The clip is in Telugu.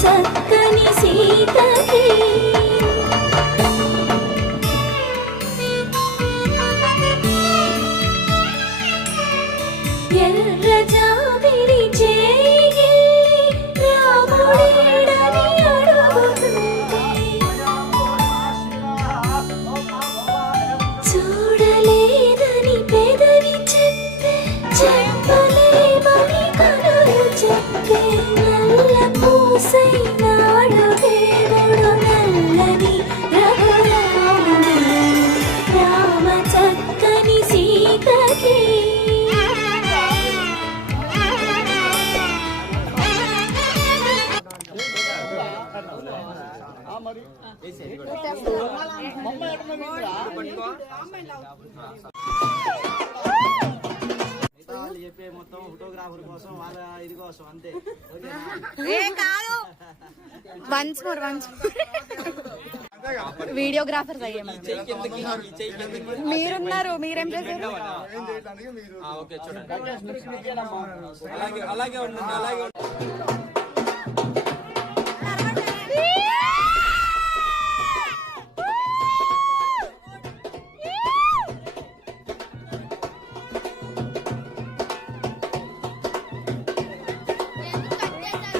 చక్కని సీతకి ఎర్ర జాబిలి చేయి రాముడేడని అడుగుతుంటే చూడలేదని పెదవి చెప్పే చెప్పలేమని కనులు చెప్పే నల్ల పూసైనాడు దేవుడు నల్లని రఘురాముడు రామ చక్కని సీతకి చెప్పే మొత్తం ఫోటోగ్రాఫర్ కోసం వాళ్ళ ఇది కోసం అంతే. వన్స్ మోర్ వీడియోగ్రాఫర్స్ అయ్యేమని మీరున్నారు, మీరేం చేశారు? అలాగే ఉండండి, అలాగే